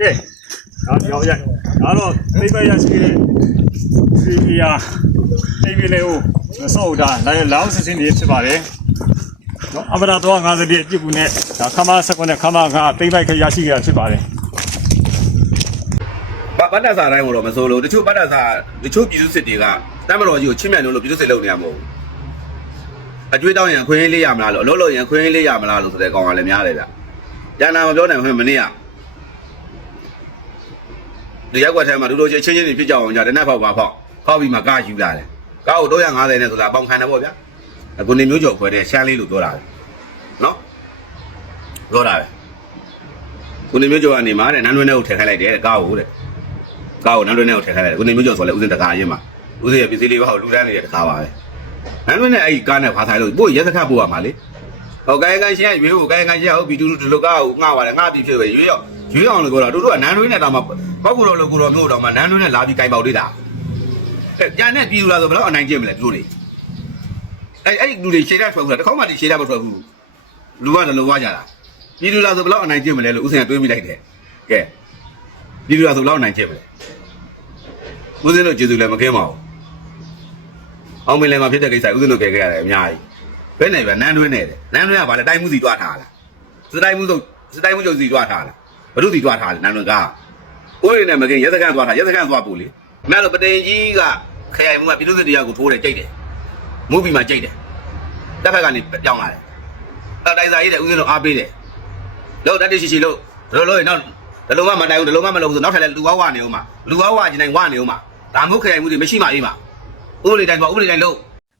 ကဲဒါပြောရဒါတော့သိပရရှိတဲ့ဒီပြာအိမ်ပြည်လေးကိုစောက်တာလည်းလောင်းစစ်စင်းနေဖြစ်ပါတယ်နော်အမရတော့50ပြည့်အပြစ်ကူနဲ့ဒါခမားစကွန်နဲ့ခမားကသိပိုက်ခရရှိရဖြစ်ပါတယ်ဗဗတ်တစာတိုင်းကိုတော့မစိုးလို့တချို့ဗတ်တစာတချို့ပြည်သူစစ်တွေကတမ်းမတော်ကြီးကိုချင်းမြန်လို့လို့ပြည်သူစစ်လုပ်နေရမဟုတ်ဘူးအကျွေးတောင်းရင်ခွင့်ရေးလေးရမလားလို့အလုပ်လုပ်ရင်ခွင့်ရေးလေးရမလားလို့ဆိုတဲ့ကောင်ကလည်းများတယ်ဗျ။ကျန်တာမပြောနိုင်ဘူးမနေ့ကဒီ ရက်ွက်ထဲမှာဒူတို့ချင်းချင်းချင်းဖြစ်ကြအောင်ကြာတနက်ဖောက်ပါဖောက်ဖောက်ပြီးမှကားယူလာတယ်။ကားကို350နဲ့ဆိုတာပေါင်ခံတယ်ပေါ့ဗျာ။အခုနေမျိုးကျော်ခွဲတဲ့ရှမ်းလေးလို့ပြောတာပဲ။နော်။ပြောတာပဲ။ခုနေမျိုးကျော်ကနေမှာတဲ့နန်းတွင်းထဲကိုထည့်ခိုင်းလိုက်တယ်တဲ့ကားကိုတဲ့။ကားကိုနန်းတွင်းထဲကိုထည့်ခိုင်းလိုက်တယ်။ခုနေမျိုးကျော်ဆိုလဲဥစဉ်တကားရင်းမှာဥစဉ်ရဲ့ပစ္စည်းလေးပါကိုလူတန်းနေတဲ့တကားပါပဲ။နန်းတွင်းနဲ့အဲ့ဒီကားနဲ့ဖားဆိုင်လို့ပို့ရက်စခတ်ပို့ရမှာလေ။ဟောကိုင်းကိုင်းရှင်းရွေးကိုကိုင်းကိုင်းရှင်းဟုတ်ပြီတူတူဒီလိုကားကိုငှားပါတယ်ငှားပြီးဖြစ်ပဲရွေးရောရွေးအောင်လို့ပြောတာတို့တို့ကနန်းတွင်းနဲ့တောင်မှ ပောက်ကူတော်လို့ကူတော်မျိုးတောင်မှနန်းတွင်းနဲ့လာပြီးကိုင်ပေါက်သေးတာ။အဲကြံတဲ့ပြည်သူလားဆိုဘယ်တော့အနိုင်ကျင့်မလဲတို့လေ။အဲ့အဲ့ဒီလူတွေရှေ့တဲ့ထွက်ဘူးလားတစ်ခေါက်မှဒီရှေ့တဲ့မထွက်ဘူး။လူကလည်းလိုဝကြတာ။ပြည်သူလားဆိုဘယ်တော့အနိုင်ကျင့်မလဲလို့ဥစဉ်ကတွေးမိလိုက်တယ်။ကဲပြည်သူလားဆိုဘယ်တော့အနိုင်ကျင့်မလဲ။ဥစဉ်တို့ကျေးဇူးလည်းမကင်းပါဘူး။အောင်မင်းလည်းမဖြစ်တဲ့ကိစ္စဥစဉ်တို့ကဲခဲ့ရတယ်အများကြီး။ဘယ်နဲ့ပဲနန်းတွင်းနဲ့တယ်။နန်းတွင်းကဘာလဲတိုင်းမှုစီတွားထားလား။စတိုင်းမှုဆိုစတိုင်းမှုချုပ်စီတွားထားလား။ဘုရုစီတွားထားလဲနန်းတွင်းက။ ဥရိနဲ့မကင်းရဲစခန်းတွားထားရဲစခန်းတွားပို့လေ။နားလို့ပတိန်ကြီးကခရိုင်မှုကပြည်သူစစ်တရားကိုထိုးတယ်ကြိတ်တယ်။မှုပြီးမှကြိတ်တယ်။တစ်ဖက်ကနေပြောင်းလာတယ်။အဲတိုင်စာရေးတဲ့ဥစဉ်တို့အားပေးတယ်။လို့တတိရှိရှိလို့ဒလိုလို့ရင်နောက်ဒလိုမှမတိုင်ဘူးဒလိုမှမလုပ်ဘူးဆိုနောက်ထပ်လည်းလူဝါဝနေဦးမှာလူဝါဝကျင်တိုင်းဝနေဦးမှာဒါမှုခရိုင်မှုတွေမရှိမှအေးမှာဥပဒေတိုင်းတော့ဥပဒေတိုင်းလို့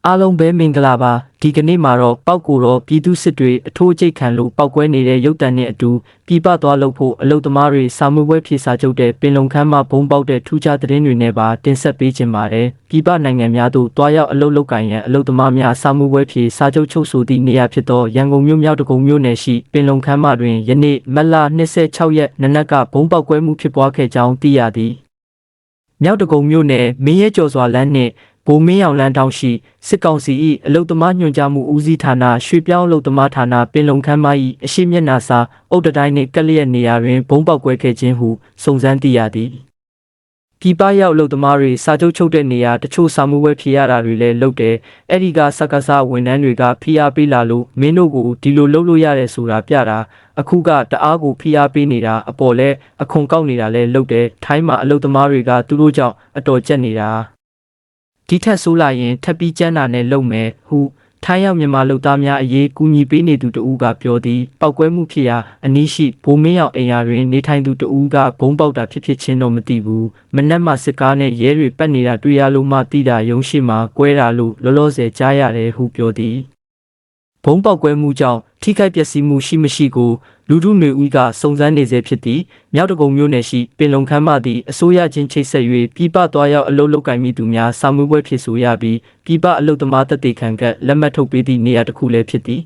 အားလုံးပဲမင်္ဂလာပါဒီကနေ့မှာတော့ပောက်ကိုတော့ပြည်သူစစ်တွေအထိုးကျိတ်ခံလို့ပောက်ကွဲနေတဲ့ရုပ်တံနဲ့အတူပြပသွားလို့ဖို့အလုတ်သမားတွေစာမှုပွဲဖြေစာချုပ်တဲ့ပင်လုံခမ်းမှာဘုံပေါက်တဲ့ထူးခြားသတင်းတွေနဲ့ပါတင်ဆက်ပေးခြင်းပါတယ်ပြပနိုင်ငံများသို့တွားရောက်အလုတ်လောက်ကင်ရန်အလုတ်သမားများစာမှုပွဲဖြေစာချုပ်ချုပ်ဆိုသည့်နေရာဖြစ်သောရန်ကုန်မြို့မြောက်တကုံမြို့နယ်ရှိပင်လုံခမ်းမတွင်ယနေ့မတ်လ26ရက်နနက်ကဘုံပေါက်ကွဲမှုဖြစ်ပွားခဲ့ကြောင်းသိရသည်မြောက်တကုံမြို့နယ်မင်းရဲကျော်စွာလမ်းနှင့် ဘိုမင်းအောင်လမ်းတောင်ရှိစစ်ကောင်စီ၏အလုတ်သမားညွှန်ကြားမှုဦးစီးဌာနရွှေပြောင်းအလုတ်သမားဌာနပင်လုံခမ်းမ၏အရှိမျက်နှာစာအုတ်တတိုင်းနှင့်ကက်လျက်နေရာတွင်ဘုံပေါက်ကွဲခဲ့ခြင်းဟုစုံစမ်းသိရသည်ပြည်ပရောက်အလုတ်သမားတွေစာချုပ်ချုပ်တဲ့နေရာတချို့စာမှုဝဲဖြေရတာတွေလည်းလုပ်တယ်အဲ့ဒီကစက္ကစဝန်ထမ်းတွေကဖိအားပေးလာလို့မင်းတို့ကိုဒီလိုလုပ်လို့ရတယ်ဆိုတာပြတာအခုကတအားကိုဖိအားပေးနေတာအပေါ်လဲအခွန်ကောက်နေတာလဲလုပ်တယ်ထိုင်းမှာအလုတ်သမားတွေကသူတို့ကြောင့်အတော်ကျက်နေတာ ဒီထက်ဆိုးလာရင်ထပ်ပြီးကျန်းတာနဲ့လုပ်မယ်ဟုထိုင်းရောက်မြန်မာလူသားများအရေးကူညီပေးနေသူတဦးကပြောသည်ပောက်ကွဲမှုဖြစ်ရာအနည်းရှိဘိုးမင်းရောက်အိမ်ယာတွင်နေထိုင်သူတဦးကဘုံပေါက်တာဖြစ်ဖြစ်ချင်းတော့မသိဘူးမနက်မှစစ်ကားနဲ့ရဲတွေပတ်နေတာတွေ့ရလို့မှသိတာရုံရှိမှကွဲတာလို့လောလောဆယ်ကြားရတယ်ဟုပြောသည်ဘုံပေါက်ကွဲမှုကြောင့် ထိခိုက်ပျက်စီးမှုရှိမရှိကိုလူထုနေဦးကစုံစမ်းနေစေဖြစ်သည်မြောက်တကုံမြို့နယ်ရှိပင်လုံခမ်းမသည်အစိုးရချင်းချိတ်ဆက်၍ပြည်ပသွားရောက်အလုပ်လုပ်ကိုင်မိသူများစာမှုပွဲဖြစ်ဆိုရပြီးပြည်ပအလုပ်သမားတက်တေခံကလက်မှတ်ထုတ်ပေးသည့်နေရာတစ်ခုလည်းဖြစ်သည်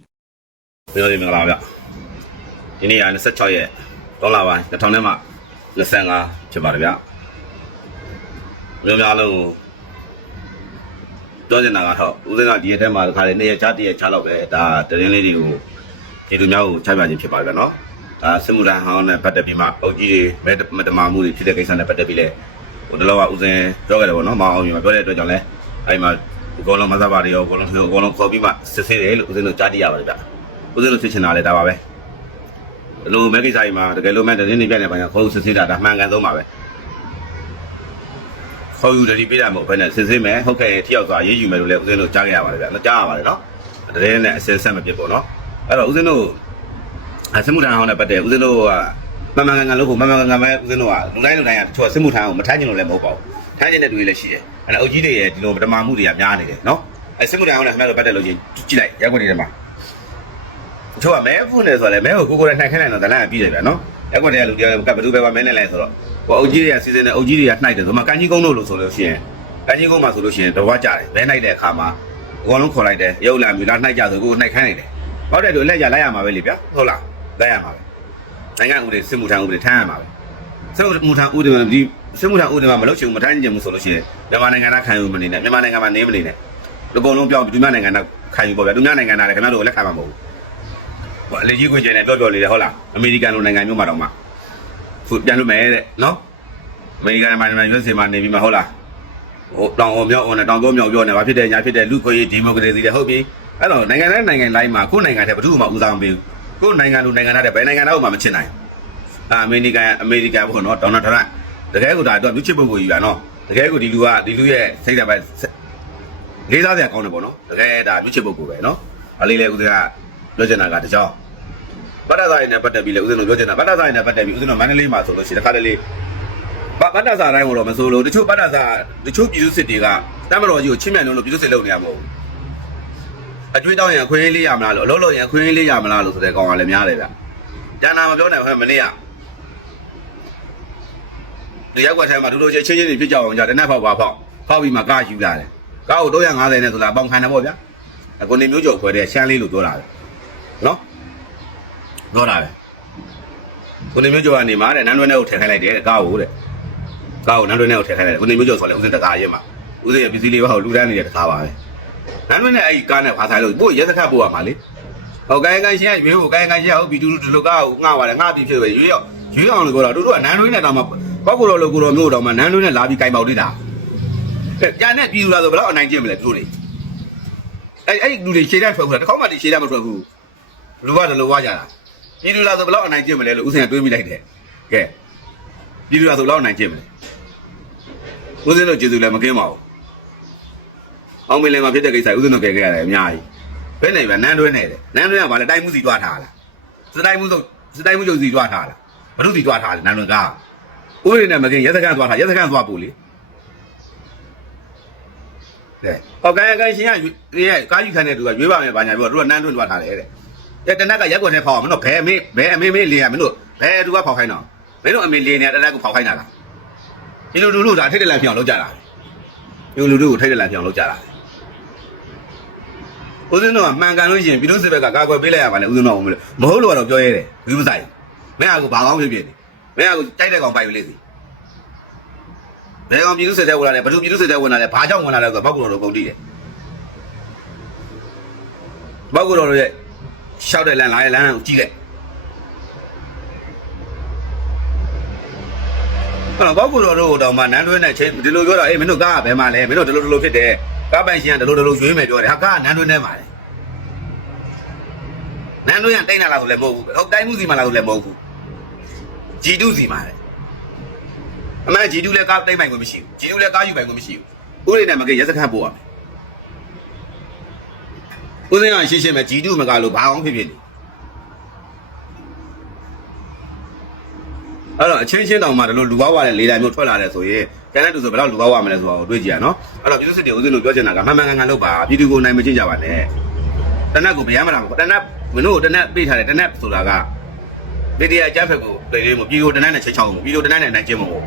ပြောရမင်္ဂလာဗျဒီနေ့က26ရက်ဒေါ်လာပိုင်း2000နဲ့မှ25ဖြစ်ပါတယ်ဗျမျိုးများလုံးကိုပြောနေတာကတော့ဦးစင်းကဒီရက်ထဲမှာတစ်ခါလေနေ့ရက်ချတရက်ချလောက်ပဲဒါတရင်လေးတွေကို ဒီလူမျိုးကိုခြိုက်ပါခြင်းဖြစ်ပါတယ်ဗျနော်ဒါစစ်မှုထမ်းဟောင်းနဲ့ပတ်သက်ပြီးမှအုပ်ကြီးတွေမဲမတမာမှုတွေဖြစ်တဲ့ကိစ္စနဲ့ပတ်သက်ပြီးလဲဟိုတလောကဦးစင်းပြောခဲ့တယ်ပေါ့နော်မအောင်ရင်ပြောတဲ့အတွက်ကြောင့်လဲအဲဒီမှာအကုန်လုံးမစားပါတွေရောအကုန်လုံးအကုန်လုံးခေါ်ပြီးမှစစ်ဆေးတယ်လို့ဦးစင်းတို့ကြားသိရပါတယ်ဗျဦးစင်းတို့စစ်ချင်တာလဲဒါပါပဲဒီလိုမဲကိစ္စကြီးမှာတကယ်လို့မဲတင်းနေပြနေပါညာခေါ်စစ်စစ်တာဒါမှန်ကန်ဆုံးပါပဲခေါ်ယူတယ်ဒီပေးတာမဟုတ်ဘဲနဲ့စစ်စစ်မယ်ဟုတ်ကဲ့ထိရောက်စွာရေးယူမယ်လို့လည်းဦးဇင်းတို့ကြားခဲ့ရပါတယ်ဗျာကြားရပါတယ်နော်တကယ်နဲ့အစင်ဆက်မဖြစ်ပေါ့နော် အဲ့တော့ဦးဇင်းတို့အစစ်မှုထမ်းအောင်နဲ့ပတ်သက်ဦးဇင်းတို့ကမှန်မှန်ကန်ကန်လို့ဖို့မှန်မှန်ကန်ကန်ပဲဦးဇင်းတို့ကလူတိုင်းလူတိုင်းကတချို့စစ်မှုထမ်းအောင်မထမ်းချင်လို့လည်းမဟုတ်ပါဘူးထမ်းချင်တဲ့လူတွေလည်းရှိတယ်အဲ့ဒါအုပ်ကြီးတွေရဲ့ဒီလိုပထမမှုတွေကများနေတယ်နော်အဲ့စစ်မှုထမ်းအောင်နဲ့ခင်ဗျားတို့ပတ်သက်လို့ချင်းကြည့်လိုက်ရက်ွက်တွေထဲမှာချို့ကမဲဖုန်းနေဆိုလည်းမဲကိုကိုကိုနဲ့နှိုက်ခိုင်းနိုင်တော့တလန့်ပြီးတယ်ဗျာနော်ရက်ွက်တဲ့လူတွေကကဘယ်သူပဲပါမဲနဲ့လဲဆိုတော့ဟိုအုပ်ကြီးတွေကစီစဉ်တဲ့အုပ်ကြီးတွေကနှိုက်တယ်ဆိုမှကန်ကြီးကုန်းတို့လို့ဆိုလို့ရှိရင်ကန်ကြီးကုန်းမှာဆိုလို့ရှိရင်တဝါကြတယ်ဘဲနှိုက်တဲ့အခါမှာအကောင်လုံးခေါ်လိုက်တယ်ရုပ်လာမြူလာနှိုက်ကြဆိုကိုနှိုက်ခိုင်းနေတယ် ဟောတဲ့သူလက်ရလိုက်ရမှာပဲလေဗျာဟုတ်လားလိုက်ရမှာပဲနိုင်ငံဥပဒေစစ်မှုထမ်းဥပဒေထမ်းရမှာပဲစစ်မှုထမ်းဥပဒေမှာဒီစစ်မှုထမ်းဥပဒေမှာမလုပ်ချင်ဘူးမထမ်းချင်ဘူးဆိုလို့ရှိရင်မြန်မာနိုင်ငံသားခံယူမနေနဲ့မြန်မာနိုင်ငံမှာနေမနေနဲ့အကုန်လုံးပြောင်းပြီးဒုမြန်မာနိုင်ငံသားခံယူပေါ့ဗျာဒုမြန်မာနိုင်ငံသားလည်းခင်ဗျားတို့လက်ခံမှာမဟုတ်ဘူးဟိုအလေကြီးကိုကျင်နေပြောပြောလေးတယ်ဟုတ်လားအမေရိကန်လိုနိုင်ငံမျိုးမှာတော့မှစခုပြန်လို့မယ်တဲ့နော်အမေရိကန်မှာနေမှာရွှေစင်မှာနေပြီးမှဟုတ်လားဟိုတောင်အောင်မြောက်အောင်နဲ့တောင်တော့မြောက်ပြောနေဘာဖြစ်တယ်ညာဖြစ်တယ်လူခွေဒီမိုကရေစီတဲ့ဟုတ်ပြီ အဲ့တော့နိုင်ငံတိုင်းနိုင်ငံတိုင်းမှာကိုယ်နိုင်ငံတဲ့ဘယ်သူမှဦးစားမပေးဘူးကိုယ်နိုင်ငံလူနိုင်ငံသားတဲ့ဘယ်နိုင်ငံတော့မှမချစ်နိုင်အာအမေရိကန်အမေရိကန်ဘုနော်ဒေါ်နယ်ထရန့်တကယ်ကိုဒါတော့မြစ်ချစ်ပုဂ္ဂိုလ်ကြီးပါနော်တကယ်ကိုဒီလူကဒီလူရဲ့စိတ်ဓာတ်ပဲလေးစားစရာကောင်းတယ်ပေါ့နော်တကယ်ဒါမြစ်ချစ်ပုဂ္ဂိုလ်ပဲနော်အလေးလေးဦးစင်ကပြောချင်တာကတကြောင်ဗတ္တစာရည်နဲ့ပတ်သက်ပြီးလေဦးဇင်းတို့ပြောချင်တာဗတ္တစာရည်နဲ့ပတ်သက်ပြီးဦးဇင်းတို့မန္တလေးမှာဆိုလို့ရှိရင်တစ်ခါတလေဗဗတ္တစာတိုင်းကိုတော့မဆိုလို့တချို့ဗတ္တစာတချို့ပြည်သူစစ်တွေကတမတော်ကြီးကိုချင်းမြန်လို့ပြည်သူစစ်လုပ်နေရမဟုတ်ဘူး အကျွေးတောင်းရင်အခွင့်အရေးလေးရမလားလို့အလုပ်လုပ်ရင်အခွင့်အရေးလေးရမလားလို့ဆိုတဲ့ကောင်ကလည်းများတယ်ဗျ။ကျန်တာမပြောနိုင်ဘူးဟဲ့မနေ့ကဒီရက်ွက်ထဲမှာဒူတို့ချင်းချင်းချင်းတွေဖြစ်ကြအောင်ကြာတနက်ဖောက်ပါဖောက်ဖောက်ပြီးမှကားယူလာတယ်။ကားကို350နဲ့ဆိုတာပေါင်ခံတယ်ပေါ့ဗျာ။အခုနေမျိုးကျော်ခွဲတဲ့ရှမ်းလေးလို့ပြောတာပဲ။နော်ပြောတာပဲကိုနေမျိုးကျော်ကနေမှာတဲ့နန်းတွဲနဲ့ကိုထည့်ခိုင်းလိုက်တယ်တဲ့ကားကိုတဲ့ကားကိုနန်းတွဲနဲ့ကိုထည့်ခိုင်းလိုက်တယ်ကိုနေမျိုးကျော်ဆိုလဲဦးစင်တကာရဲမှာဦးစင်ရဲ့ပစ္စည်းလေးပါကိုလူတန်းနေတဲ့တကားပါပဲ နန်းတွဲနဲ့အဲ့ဒီကားနဲ့ဖာဆိုင်လို့ပို့ရဲစခတ်ပို့ရမှာလေဟောကိုင်းကိုင်းရှင်းရွေးဖို့ကိုင်းကိုင်းရှင်းဟုတ်ပြီတူတူဒီလိုကားကိုငှားပါတယ်ငှားပြီးဖြစ်ပဲရွေးရောက်ရွေးအောင်လို့ပြောတာတို့တို့ကနန်းတွဲနဲ့တောင်မှပောက်ကိုတော်လို့ကိုတော်မျိုးတောင်မှနန်းတွဲနဲ့လာပြီးကိုင်းပေါက်သေးတာတဲ့ကြာနဲ့ပြည်သူလာဆိုဘယ်တော့အနိုင်ကျင့်မလဲတို့တွေအဲ့အဲ့လူတွေရှေ့တန်းထွက်ဘူးလားတစ်ခေါက်မှဒီရှေ့တန်းမထွက်ဘူးလူကတလို့ဝါကြတာပြည်သူလာဆိုဘယ်လောက်အနိုင်ကျင့်မလဲလို့ဦးစင်ကတွေးမိလိုက်တယ်ကဲပြည်သူလာဆိုဘယ်လောက်အနိုင်ကျင့်မလဲဦးစင်တို့ကျေးဇူးလည်းမကင်းပါဘူး အောင်မင်းလည်းမဖြစ်တဲ့ကိစ္စဦးစင်တို့ကဲခဲ့ရတယ်အများကြီးဘယ်နဲ့ပဲနန်းတွဲနေတယ်နန်းတွဲကဘာလဲတိုင်းမှုစီတွားထားလားစတိုင်းမှုဆိုစတိုင်းမှုချုပ်စီတွားထားလားဘုရုစီတွားထားတယ်နန်းတွဲကဦးရင်းနဲ့မကင်းရဲစခန်းတွားထားရဲစခန်းတွားပို့လေတဲ့ဟောကိုင်းကိုင်းရှင်ကရဲ့ကားယူခံတဲ့သူကရွေးပါမယ်ဘာညာပြောသူကနန်းတွဲတွားထားတယ်တဲ့တဲ့တနက်ကရက်ွက်ထဲဖောက်အောင်မင်းတို့ဘယ်အမေဘယ်အမေမေးလင်းရမင်းတို့ဘယ်သူကဖောက်ခိုင်းတော့မင်းတို့အမေလင်းနေတနက်ကိုဖောက်ခိုင်းတာလားဒီလူလူလူဒါထိတ်တယ်လန်ပြောင်းလောက်ကြတာဒီလူလူကိုထိတ်တယ်လန်ပြောင်းလောက်ကြတာ ဦးဇင်းတို့ကမှန်ကန်လို့ရှိရင်ပြည်သူစစ်ဘက်ကကာကွယ်ပေးလိုက်ရပါလေဦးဇင်းတို့ကမလို့မဟုတ်လို့တော့ပြောရဲတယ်ဘူးမဆိုင်မင်းကကိုဘာကောင်းဖြစ်ဖြစ်နေမင်းကကိုတိုက်တဲ့ကောင်ပိုက်ယူလေစီဘယ်ကောင်ပြည်သူစစ်တဲ့ဝင်လာလဲဘယ်သူပြည်သူစစ်တဲ့ဝင်လာလဲဘာကြောင့်ဝင်လာလဲဆိုတော့ဘောက်ကူတော်တို့ကုန်တည်တယ်ဘောက်ကူတော်တို့ရဲ့ရှောက်တဲ့လမ်းလာတဲ့လမ်းကိုကြည့်လိုက်အဲ့တော့ဘောက်ကူတော်တို့တော့မှနန်းတွဲနဲ့ချင်းဒီလိုပြောတော့အေးမင်းတို့ကားကဘယ်မှာလဲမင်းတို့ဒီလိုဒီလိုဖြစ်တယ် ကားပိုင်ရှင်ကဒီလိုဒီလိုရွေးမယ်ပြောတယ်ဟာကားကနန်းတွဲနဲ့မှာလေနန်းတွဲကတိတ်လာလားဆိုလည်းမဟုတ်ဘူးဟုတ်တိုင်းမှုစီမှာလားဆိုလည်းမဟုတ်ဘူးဂျီတုစီမှာလေအမှန်ဂျီတုလည်းကားတိတ်ပိုင်ခွင့်မရှိဘူးဂျီတုလည်းကားယူပိုင်ခွင့်မရှိဘူးဥရိနဲ့မကရဲစခန်းပို့ရမယ်ဦးစင်းကရှင်းရှင်းပဲဂျီတုမကလို့ဘာအောင်ဖြစ်ဖြစ်နေအဲ့တော့အချင်းချင်းတောင်မှဒီလိုလူဘဝနဲ့လေးတိုင်းမျိုးထွက်လာတယ်ဆိုရင် ကျန်တဲ့သူဆိုဘယ်တော့လူဘဝမလဲဆိုတော့တွေးကြည့်ရနော်အဲ့တော့ပြည်သူစစ်တွေဦးစင်းတို့ပြောချင်တာကမှန်မှန်ကန်ကန်လုပ်ပါပြည်သူကိုနိုင်မချင်းကြပါနဲ့တနက်ကိုဗျာမတာမဟုတ်တနက်မင်းတို့ကိုတနက်ပေးထားတယ်တနက်ဆိုတာကဗီဒီယိုအကြမ်းဖက်ကိုပြည်လေးမပြည်ကိုတနက်နဲ့ချိန်ချောင်းမပြည်ကိုတနက်နဲ့နိုင်ချင်းမဟုတ်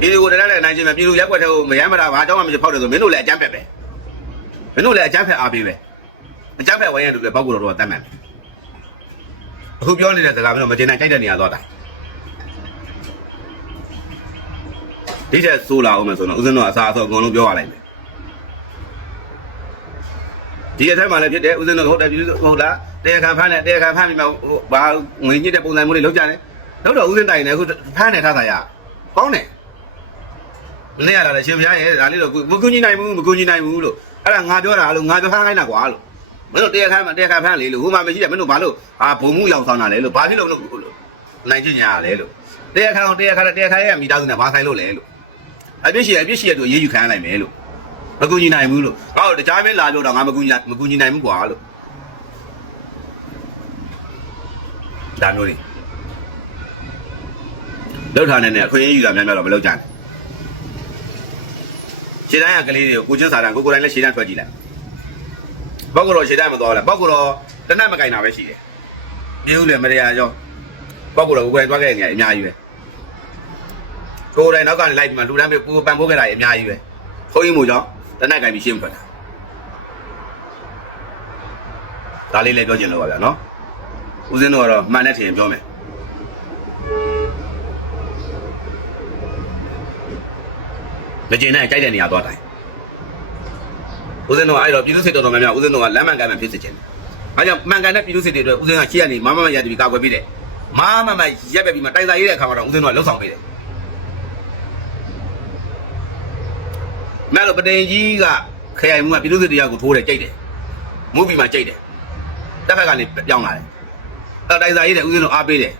ပြည်ကိုတနက်နဲ့နိုင်ချင်းမပြည်ကိုရက်ွက်တဲ့ကိုမရမ်းမတာဘာအကြောင်းမှမဖောက်တယ်ဆိုမင်းတို့လည်းအကြမ်းဖက်ပဲမင်းတို့လည်းအကြမ်းဖက်အားပေးပဲအကြမ်းဖက်ဝိုင်းရတူလည်းပောက်ကိုတော့တော့တတ်မှန်တယ်အခုပြောနေတဲ့စကားမျိုးမကျေနပ်ကြိုက်တဲ့နေရာသွားတာ ဒီတဲ့ဆိုလာအောင်မယ်ဆိုတော့ဦးဇင်းတို့အစားအသောက်အကုန်လုံးပြောရလိုက်မယ်ဒီအထက်မှာလည်းဖြစ်တယ်ဦးဇင်းတို့ဟုတ်တယ်ပြည်သူဟုတ်လားတရားခံဖမ်းတယ်တရားခံဖမ်းပြီးမှဘာငွေညစ်တဲ့ပုံစံမျိုးတွေလုပ်ကြတယ်တော့တော့ဦးဇင်းတိုင်နေအခုဖမ်းနေထားတာရကောင်းတယ်မနေ့ကလာတယ်ရှင်ဖျားရဲ့ဒါလေးတော့မကူညီနိုင်ဘူးမကူညီနိုင်ဘူးလို့အဲ့ဒါငါပြောတာလို့ငါပြောခိုင်းခိုင်းတာကွာလို့မင်းတို့တရားခံတရားခံဖမ်းလေလို့ဟိုမှာမရှိတယ်မင်းတို့ဘာလို့အာဘုံမှုရောက်ဆောင်တာလဲလို့ဘာဖြစ်လို့လို့နိုင်ချင်ညာလဲလို့တရားခံအောင်တရားခံတရားခံရဲ့မိသားစုနဲ့ဘာဆိုင်လို့လဲလို့ အပြစ်ရှိရအပြစ်ရှိရသူရေးယူခံရနိုင်မယ်လို့မကူညီနိုင်ဘူးလို့ငါတို့တခြားမင်းလာပြောတော့ငါမကူညီမကူညီနိုင်ဘူးကွာလို့ဒါမျိုးတွေလောက်ထားနေနဲ့အခွင့်အရေးယူတာများများတော့မလုပ်ကြနဲ့ခြေတိုင်းကကလေးတွေကိုကိုချင်းစာတန်ကိုကိုတိုင်းလည်းခြေတန်းထွက်ကြည့်လိုက်ဘောက်ကတော့ခြေတန်းမသွားလားဘောက်ကတော့တနတ်မကင်တာပဲရှိတယ်ပြေဦးလည်းမတရားကြောင်းဘောက်ကတော့ကိုကိုတိုင်းသွားခဲ့တဲ့နေရာအများကြီးပဲ ကိုယ်တိုင်နောက်ကနေလိုက်ပြီးမှလူတန်းပေးပူပန်ပိုးခဲ့တာကြီးအများကြီးပဲခွင်းကြီးမို့ကြောင့်တနက်ကင်ပြီးရှင်းထွက်တာဒါလေးလည်းပြောချင်လို့ပါဗျာနော်ဦးစင်းတို့ကတော့မှန်တဲ့ထင်ပြောမယ်မကျင်နဲ့ကြိုက်တဲ့နေရာသွားတိုင်းဦးစင်းတို့ကအဲ့တော့ပြည်သူစစ်တော်တော်များများဦးစင်းတို့ကလမ်းမှန်ကန်မှန်ဖြစ်စေချင်တယ်။အဲကြောင့်မှန်ကန်တဲ့ပြည်သူစစ်တွေအတွက်ဦးစင်းကရှေ့ကနေမမမရတပြီးကာကွယ်ပေးတယ်။မမားမမရက်ပဲပြီးမှတိုင်စာရေးတဲ့အခါမှာတော့ဦးစင်းတို့ကလှုပ်ဆောင်ပေးတယ် မဲလို့ပတိန်ကြီးကခရိုင်မှုကပြည်သူ့စစ်တရားကိုထိုးတယ်ကြိတ်တယ်မူပြီးမှကြိတ်တယ်တစ်ဖက်ကနေပြောင်းလာတယ်အဲ့တိုင်စာရေးတဲ့ဦးစင်းတို့အားပေးတယ်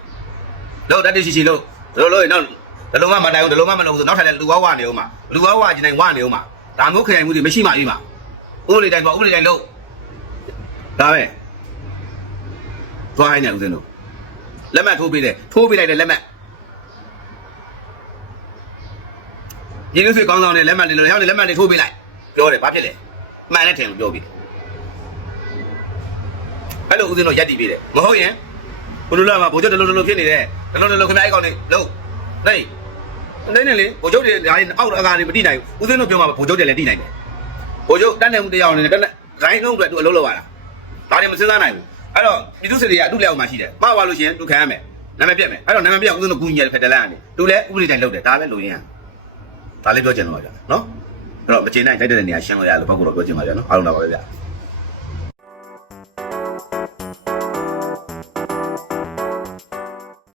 လို့တတ်တရှိရှိလို့လို့လို့နောက်ဒီလိုမှမတိုင်ဘူးဒီလိုမှမလုပ်ဘူးဆိုနောက်ထပ်လည်းလူဝဝနေဦးမှာလူဝဝကျင်တိုင်းဝနေဦးမှာဒါမျိုးခရိုင်မှုတွေမရှိမှအေးမှာဥပဒေတိုင်းဆိုဥပဒေတိုင်းလို့ဒါပဲသွားဟိုင်းနေဦးစင်းတို့လက်မှတ်ထိုးပေးတယ်ထိုးပေးလိုက်တယ်လက်မှတ် ရင်းနှီးဆွေကောင်းဆောင်နဲ့လက်မှတ်တွေလို့ရောက်နေလက်မှတ်တွေထိုးပေးလိုက်ပြောတယ်ဘာဖြစ်လဲမှန်တဲ့ထင်ကိုပြောပြီးအဲ့လိုဦးစင်းတော့ရက်တည်ပေးတယ်မဟုတ်ရင်ဘုလိုလာမှာဘိုးချုပ်တလုံးတလုံးဖြစ်နေတယ်တလုံးတလုံးခင်ဗျားအဲ့ကောင်လေးလုံးနေနေနေလေဘိုးချုပ်တွေဒါလေးအောက်အကာတွေမတိနိုင်ဘူးဦးစင်းတို့ပြောမှာဘိုးချုပ်တွေလည်းတိနိုင်တယ်ဘိုးချုပ်တန်းနေမှုတရားအောင်နေတက်ဂိုင်းလုံးအတွက်သူအလုပ်လုပ်ရတာဒါတွေမစဉ်းစားနိုင်ဘူးအဲ့တော့ပြည်သူစစ်တွေကအတုလက်အောင်မှာရှိတယ်မှားပါလို့ရှိရင်သူခံရမယ်နာမည်ပြက်မယ်အဲ့တော့နာမည်ပြက်ဦးစင်းတို့ကူညီရဖက်တလန်းကနေသူလည်းဥပဒေတိုင်းလုပ်တယ်ဒါလည်းလိုရင်း ဒါလည်းပြောချင်တော့ပါဗျာနော်အဲ့တော့မချင်နိုင်တိုက်တဲ့နေရာရှင်းလို့ရလို့ဘက်ကတော့ပြောချင်ပါဗျာနော်အားလုံးတော့ပါပဲဗျာ